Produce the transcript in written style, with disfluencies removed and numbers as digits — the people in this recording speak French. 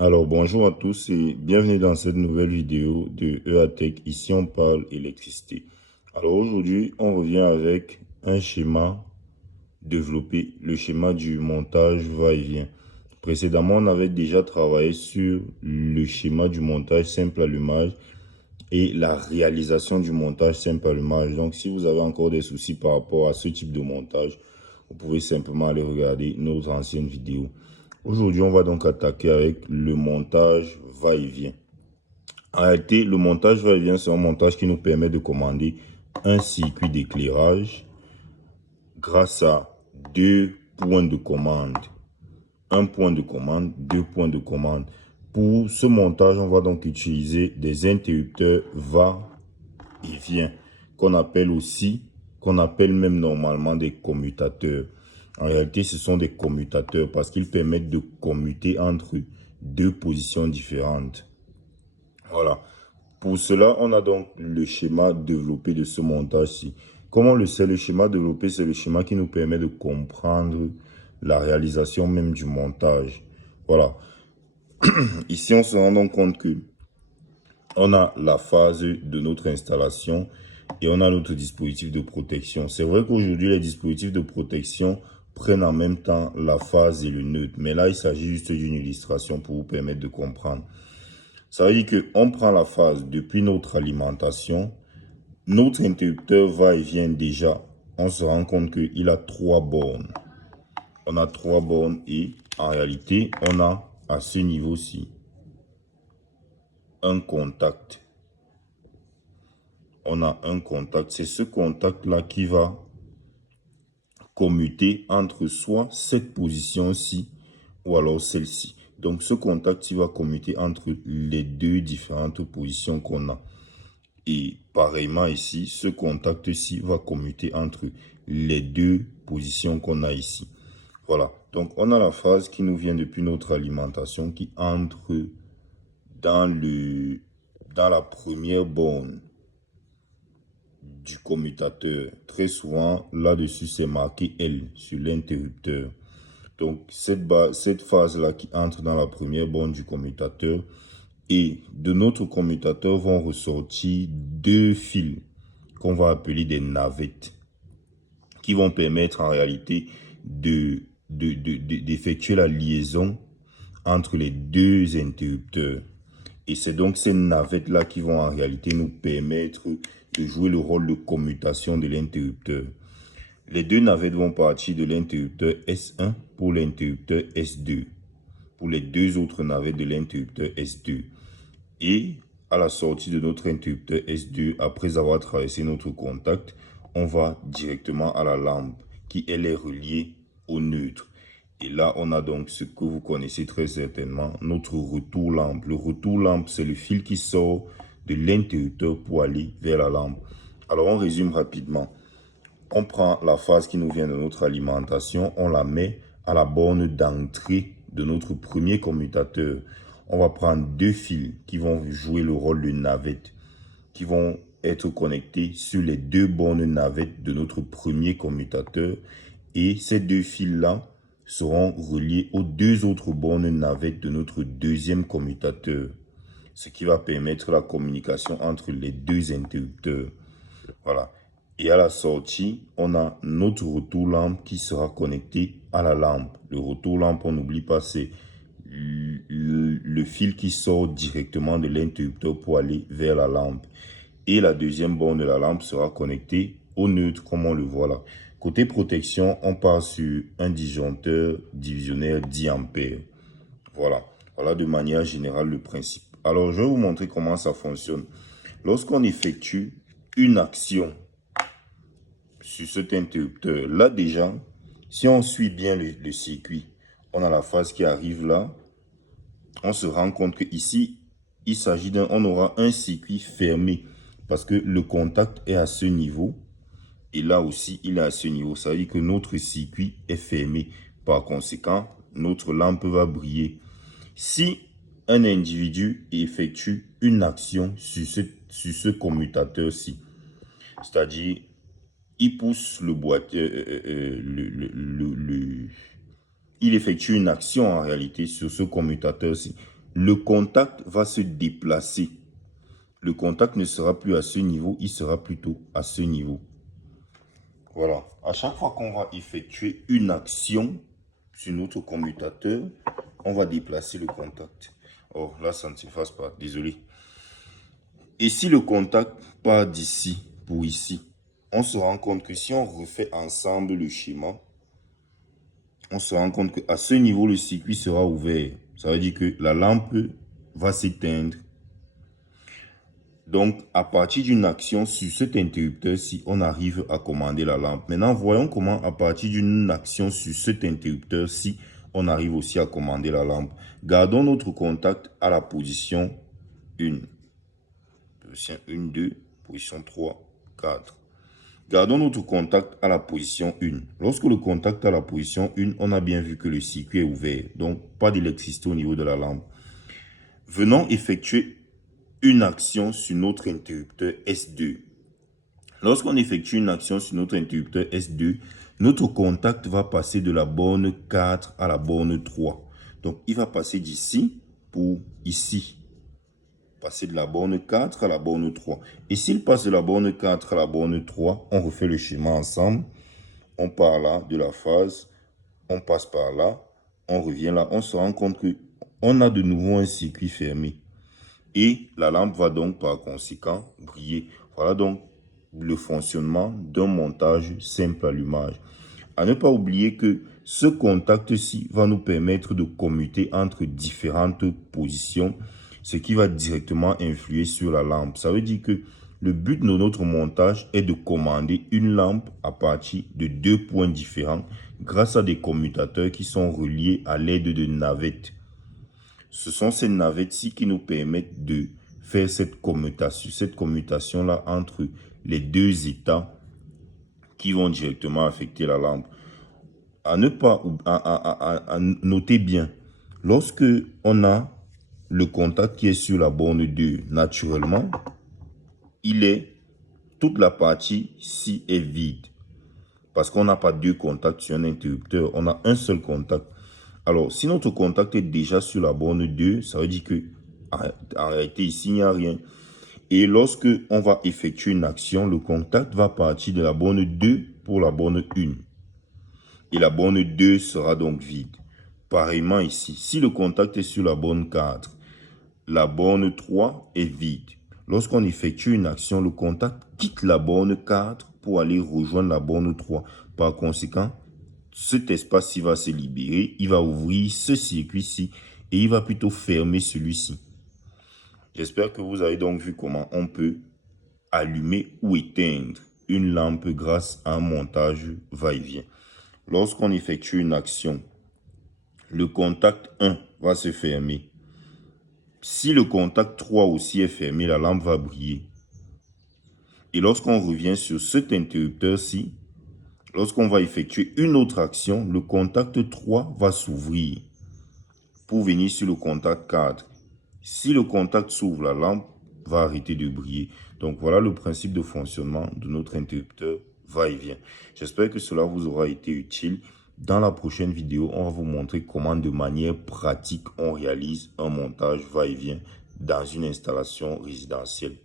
Alors bonjour à tous et bienvenue dans cette nouvelle vidéo de EATech. Ici on parle électricité. Alors aujourd'hui on revient avec un schéma développé, le schéma du montage va-et-vient. Précédemment on avait déjà travaillé sur le schéma du montage simple allumage et la réalisation du montage simple allumage. Donc si vous avez encore des soucis par rapport à ce type de montage, vous pouvez simplement aller regarder nos anciennes vidéos. Aujourd'hui, on va donc attaquer avec le montage va-et-vient. En réalité, le montage va-et-vient, c'est un montage qui nous permet de commander un circuit d'éclairage grâce à deux points de commande. Un point de commande, deux points de commande. Pour ce montage, on va donc utiliser des interrupteurs va-et-vient qu'on appelle même normalement des commutateurs. En réalité, ce sont des commutateurs parce qu'ils permettent de commuter entre deux positions différentes. Voilà. Pour cela, on a donc le schéma développé de ce montage-ci. Comment on le sait, le schéma développé, c'est le schéma qui nous permet de comprendre la réalisation même du montage. Voilà. Ici, on se rend donc compte que on a la phase de notre installation et on a notre dispositif de protection. C'est vrai qu'aujourd'hui, les dispositifs de protection prennent en même temps la phase et le neutre. Mais là, il s'agit juste d'une illustration pour vous permettre de comprendre. Ça veut dire qu'on prend la phase depuis notre alimentation. Notre interrupteur va et vient déjà. On se rend compte qu'il a trois bornes. On a trois bornes et en réalité, on a à ce niveau-ci un contact. On a un contact. C'est ce contact-là qui va commuter entre soit cette position-ci ou alors celle-ci. Donc, ce contact, il va commuter entre les deux différentes positions qu'on a. Et pareillement ici, ce contact-ci va commuter entre les deux positions qu'on a ici. Voilà. Donc, on a la phase qui nous vient depuis notre alimentation qui entre dans la première borne du commutateur. Très souvent, là-dessus, c'est marqué L sur l'interrupteur. Donc, cette phase-là qui entre dans la première borne du commutateur et de notre commutateur vont ressortir deux fils qu'on va appeler des navettes qui vont permettre en réalité d'effectuer la liaison entre les deux interrupteurs. Et c'est donc ces navettes-là qui vont en réalité nous permettre de jouer le rôle de commutation de l'interrupteur. Les deux navettes vont partir de l'interrupteur S1 pour l'interrupteur S2. Pour les deux autres navettes de l'interrupteur S2. Et à la sortie de notre interrupteur S2, après avoir traversé notre contact, on va directement à la lampe qui, elle, est reliée au neutre. Et là, on a donc ce que vous connaissez très certainement, notre retour lampe. Le retour lampe, c'est le fil qui sort de l'interrupteur pour aller vers la lampe. Alors, on résume rapidement. On prend la phase qui nous vient de notre alimentation, on la met à la borne d'entrée de notre premier commutateur. On va prendre deux fils qui vont jouer le rôle de navette, qui vont être connectés sur les deux bornes navettes de notre premier commutateur. Et ces deux fils-là seront reliés aux deux autres bornes navettes de notre deuxième commutateur, ce qui va permettre la communication entre les deux interrupteurs. Voilà. Et à la sortie, on a notre retour lampe qui sera connecté à la lampe. Le retour lampe, on n'oublie pas, c'est le fil qui sort directement de l'interrupteur pour aller vers la lampe. Et la deuxième borne de la lampe sera connectée au neutre, comme on le voit là. Côté protection, on part sur un disjoncteur divisionnaire 10 ampères. Voilà. Voilà de manière générale le principe. Alors, je vais vous montrer comment ça fonctionne. Lorsqu'on effectue une action sur cet interrupteur, là déjà, si on suit bien le circuit, on a la phase qui arrive là. On se rend compte que ici, il s'agit on aura un circuit fermé parce que le contact est à ce niveau et là aussi, il est à ce niveau. Ça veut dire que notre circuit est fermé. Par conséquent, notre lampe va briller. Si un individu effectue une action sur ce commutateur-ci, c'est-à-dire il pousse le boîtier, il effectue une action en réalité sur ce commutateur-ci. le contact va se déplacer. Le contact ne sera plus à ce niveau, il sera plutôt à ce niveau. Voilà. À chaque fois qu'on va effectuer une action sur notre commutateur, on va déplacer le contact. Oh, là, ça ne s'efface pas. Désolé. Et si le contact part d'ici pour ici, on se rend compte que si on refait ensemble le schéma, on se rend compte qu'à ce niveau, le circuit sera ouvert. Ça veut dire que la lampe va s'éteindre. Donc, à partir d'une action sur cet interrupteur-ci, on arrive à commander la lampe. Maintenant, voyons comment, à partir d'une action sur cet interrupteur-ci, on arrive aussi à commander la lampe. Gardons notre contact à la position 1. Position 1, 2, position 3, 4. Gardons notre contact à la position 1. Lorsque le contact est à la position 1, on a bien vu que le circuit est ouvert. Donc, pas d'électricité au niveau de la lampe. Venons effectuer une action sur notre interrupteur S2. Lorsqu'on effectue une action sur notre interrupteur S2, notre contact va passer de la borne 4 à la borne 3. Donc, il va passer d'ici pour ici. Passer de la borne 4 à la borne 3. Et s'il passe de la borne 4 à la borne 3, on refait le schéma ensemble. On part là de la phase, on passe par là, on revient là. On se rend compte qu'on a de nouveau un circuit fermé. Et la lampe va donc par conséquent briller. Voilà donc le fonctionnement d'un montage simple allumage. À ne pas oublier que ce contact-ci va nous permettre de commuter entre différentes positions, ce qui va directement influer sur la lampe. Ça veut dire que le but de notre montage est de commander une lampe à partir de 2 points différents grâce à des commutateurs qui sont reliés à l'aide de navettes. Ce sont ces navettes-ci qui nous permettent de faire cette commutation-là entre les deux états qui vont directement affecter la lampe. À noter bien, lorsque on a le contact qui est sur la borne 2, naturellement, toute la partie-ci est vide. Parce qu'on n'a pas deux contacts sur un interrupteur, on a un seul contact. Alors, si notre contact est déjà sur la borne 2, ça veut dire que en réalité, ici, il n'y a rien. Et lorsque on va effectuer une action, le contact va partir de la borne 2 pour la borne 1. Et la borne 2 sera donc vide. Pareillement ici, si le contact est sur la borne 4, la borne 3 est vide. Lorsqu'on effectue une action, le contact quitte la borne 4 pour aller rejoindre la borne 3. Par conséquent, cet espace-ci va se libérer, il va ouvrir ce circuit-ci et il va plutôt fermer celui-ci. J'espère que vous avez donc vu comment on peut allumer ou éteindre une lampe grâce à un montage va-et-vient. Lorsqu'on effectue une action, le contact 1 va se fermer. Si le contact 3 aussi est fermé, la lampe va briller. Et lorsqu'on revient sur cet interrupteur-ci, lorsqu'on va effectuer une autre action, le contact 3 va s'ouvrir pour venir sur le contact 4. Si le contact s'ouvre, la lampe va arrêter de briller. Donc voilà le principe de fonctionnement de notre interrupteur va-et-vient. J'espère que cela vous aura été utile. Dans la prochaine vidéo, on va vous montrer comment de manière pratique on réalise un montage va-et-vient dans une installation résidentielle.